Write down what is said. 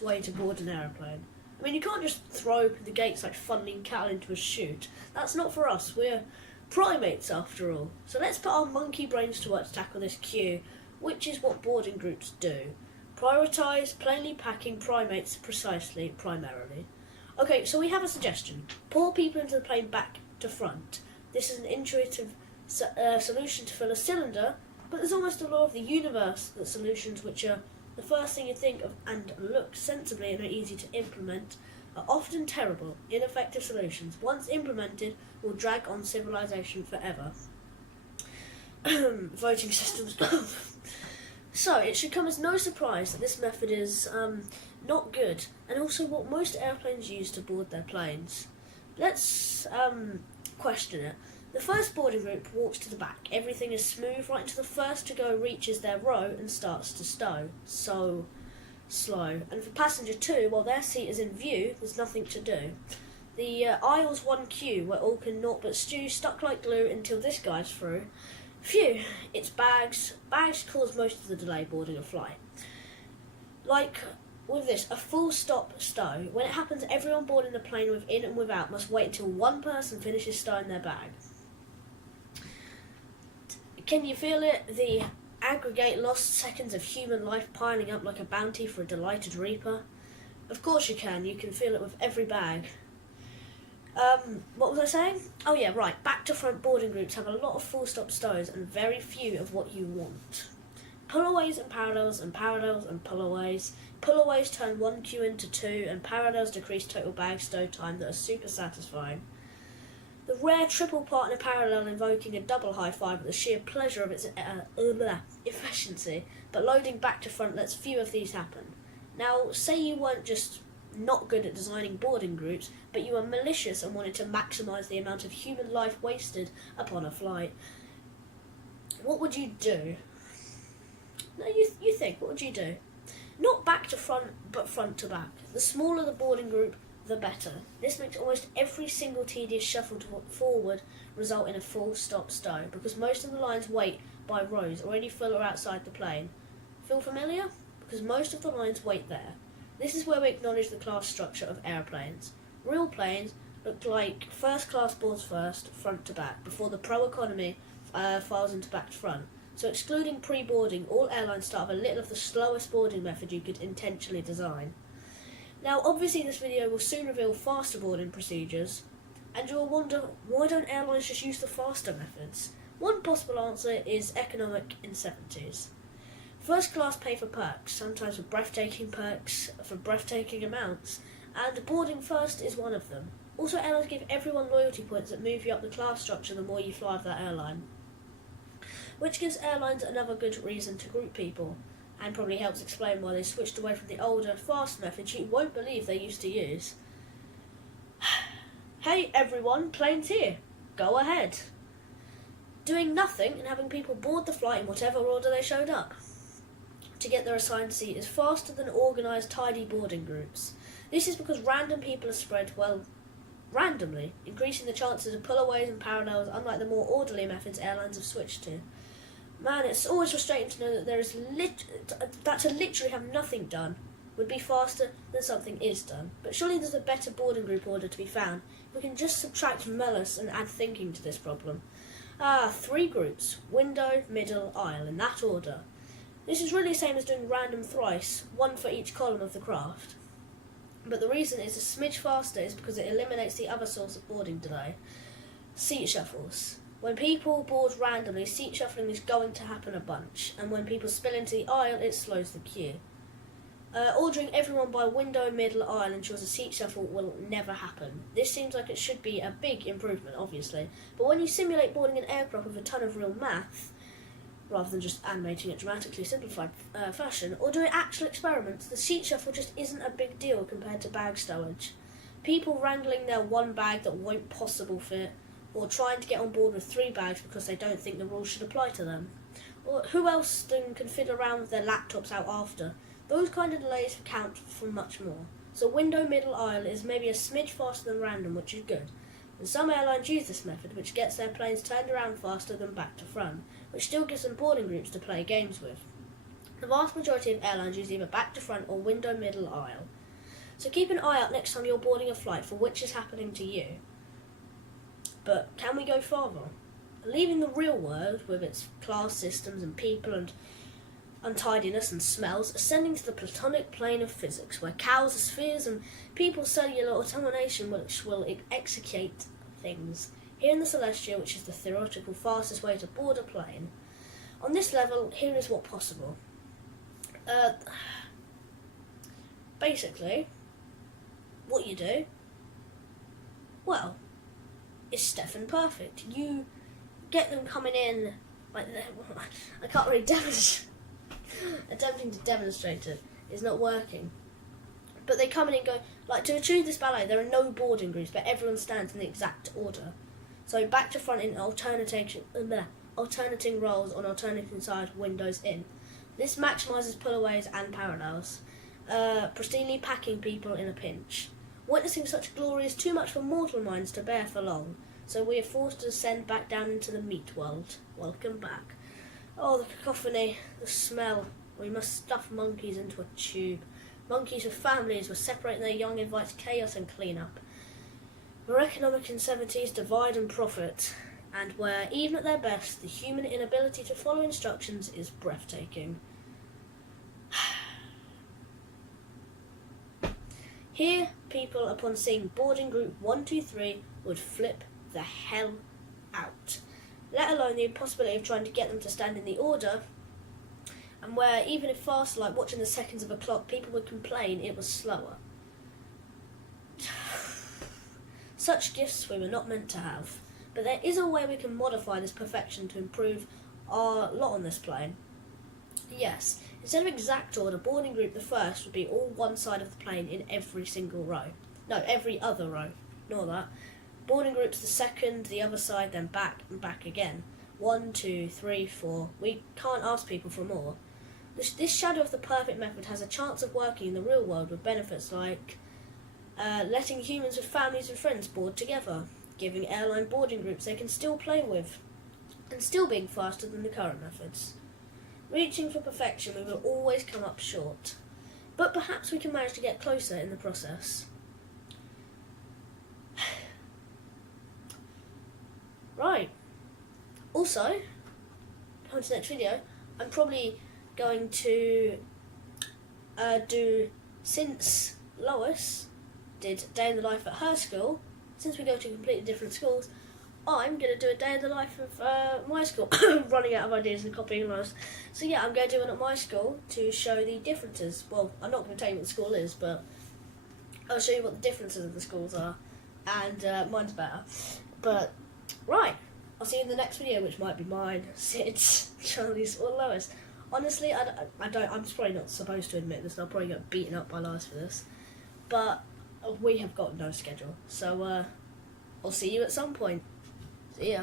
best way to board an aeroplane. I mean, you can't just throw open the gates like funneling cattle into a chute. That's not for us. We're primates after all. So let's put our monkey brains to work to tackle this queue, which is what boarding groups do. Prioritise plainly packing primates primarily. Okay, so we have a suggestion. Pour people into the plane back to front. This is an intuitive solution to fill a cylinder, but there's almost a law of the universe that solutions which are the first thing you think of and look sensibly and are easy to implement are often terrible, ineffective solutions. Once implemented, will drag on civilization forever. Voting systems. So, it should come as no surprise that this method is not good, and also what most airplanes use to board their planes. Let's question it. The first boarding group walks to the back. Everything is smooth right until the first to go reaches their row and starts to stow. So slow. And for passenger 2, while their seat is in view, there's nothing to do. The aisle's one queue where all can naught but stew, stuck like glue until this guy's through. Phew, it's bags. Bags cause most of the delay boarding a flight. Like with this, a full stop stow. When it happens, everyone boarding the plane within and without must wait until one person finishes stowing their bag. Can you feel it? The aggregate lost seconds of human life piling up like a bounty for a delighted reaper? Of course you can. You can feel it with every bag. What was I saying? Oh yeah, right. Back to front boarding groups have a lot of full stop stows and very few of what you want. Pullaways and parallels and parallels and pullaways. Pullaways turn one queue into two and parallels decrease total bag stow time that are super satisfying. The rare triple partner parallel invoking a double high five at the sheer pleasure of its efficiency, but loading back to front lets few of these happen. Now, say you weren't just not good at designing boarding groups, but you were malicious and wanted to maximise the amount of human life wasted upon a flight. What would you do? No, you think, what would you do? Not back to front, but front to back. The smaller the boarding group, the better. This makes almost every single tedious shuffle forward result in a full stop stow, because most of the lines wait by rows already full or outside the plane. Feel familiar? Because most of the lines wait there. This is where we acknowledge the class structure of airplanes. Real planes look like first class boards first, front to back, before the pro economy files into back to front. So excluding pre-boarding, all airlines start with a little of the slowest boarding method you could intentionally design. Now, obviously this video will soon reveal faster boarding procedures, and you'll wonder, why don't airlines just use the faster methods? One possible answer is economic incentives. First class pay for perks, sometimes with breathtaking perks for breathtaking amounts, and boarding first is one of them. Also, airlines give everyone loyalty points that move you up the class structure the more you fly with that airline, which gives airlines another good reason to group people, and probably helps explain why they switched away from the older, fast methods you won't believe they used to use. Hey everyone, plane's here. Go ahead. Doing nothing and having people board the flight in whatever order they showed up to get their assigned seat is faster than organised, tidy boarding groups. This is because random people are spread, well, randomly, increasing the chances of pullaways and parallels, unlike the more orderly methods airlines have switched to. Man, it's always frustrating to know that there is that to literally have nothing done would be faster than something is done. But surely there's a better boarding group order to be found. We can just subtract malice and add thinking to this problem. 3 groups: window, middle, aisle, in that order. This is really the same as doing random thrice, one for each column of the craft. But the reason it's a smidge faster is because it eliminates the other source of boarding delay: seat shuffles. When people board randomly, seat shuffling is going to happen a bunch, and when people spill into the aisle, it slows the queue. Ordering everyone by window, middle, aisle ensures a seat shuffle will never happen. This seems like it should be a big improvement, obviously, but when you simulate boarding an aircraft with a ton of real math, rather than just animating it dramatically simplified fashion, or doing actual experiments, the seat shuffle just isn't a big deal compared to bag stowage. People wrangling their one bag that won't possibly fit, or trying to get on board with 3 bags because they don't think the rules should apply to them. Or who else then can fiddle around with their laptops out after? Those kind of delays count for much more. So window, middle, aisle is maybe a smidge faster than random, which is good. And some airlines use this method, which gets their planes turned around faster than back to front, which still gives them boarding groups to play games with. The vast majority of airlines use either back to front or window middle aisle. So keep an eye out next time you're boarding a flight for which is happening to you. But can we go farther? Leaving the real world with its class systems and people and untidiness and smells, ascending to the platonic plane of physics, where cows are spheres and people's cellular automation which will execute things. Here in the celestial, which is the theoretical fastest way to board a plane. On this level, here is what possible. Basically, what you do, well, is Stefan perfect. You get them coming in, like, I can't really demonstrate. Attempting to demonstrate it is not working. But they come in and go, like, to achieve this ballet, there are no boarding groups, but everyone stands in the exact order. So back to front in alternating roles on alternating side, windows in. This maximises pullaways and parallels, pristinely packing people in a pinch. Witnessing such glory is too much for mortal minds to bear for long, so we are forced to descend back down into the meat world. Welcome back. Oh, the cacophony, the smell. We must stuff monkeys into a tube. Monkeys with families were separating their young invites chaos and clean-up. Where economic incentives divide and profit, and where, even at their best, the human inability to follow instructions is breathtaking. Here, people, upon seeing boarding group 123, would flip the hell out. Let alone the impossibility of trying to get them to stand in the order, and where, even if fast, like watching the seconds of a clock, people would complain it was slower. Such gifts we were not meant to have, but there is a way we can modify this perfection to improve our lot on this plane. Yes, instead of exact order, boarding group the first would be all one side of the plane in every single row. No, every other row. Ignore that. Boarding groups the second, the other side, then back and back again. 1, 2, 3, 4. We can't ask people for more. This shadow of the perfect method has a chance of working in the real world with benefits like letting humans with families and friends board together, giving airline boarding groups they can still play with, and still being faster than the current methods. Reaching for perfection, we will always come up short, but perhaps we can manage to get closer in the process. Right. Also, coming to the next video, I'm probably going to do, since Lois did Day in the Life at her school, since we go to completely different schools, I'm going to do a day in the life of my school. Running out of ideas and copying Lois. So yeah, I'm going to do one at my school to show the differences. Well, I'm not going to tell you what the school is, but I'll show you what the differences of the schools are. And mine's better. But, right. I'll see you in the next video, which might be mine, Sid's, Charlie's, or Lois. Honestly, I'm probably not supposed to admit this, and I'll probably get beaten up by Lois for this. But we have got no schedule. So, I'll see you at some point. See ya.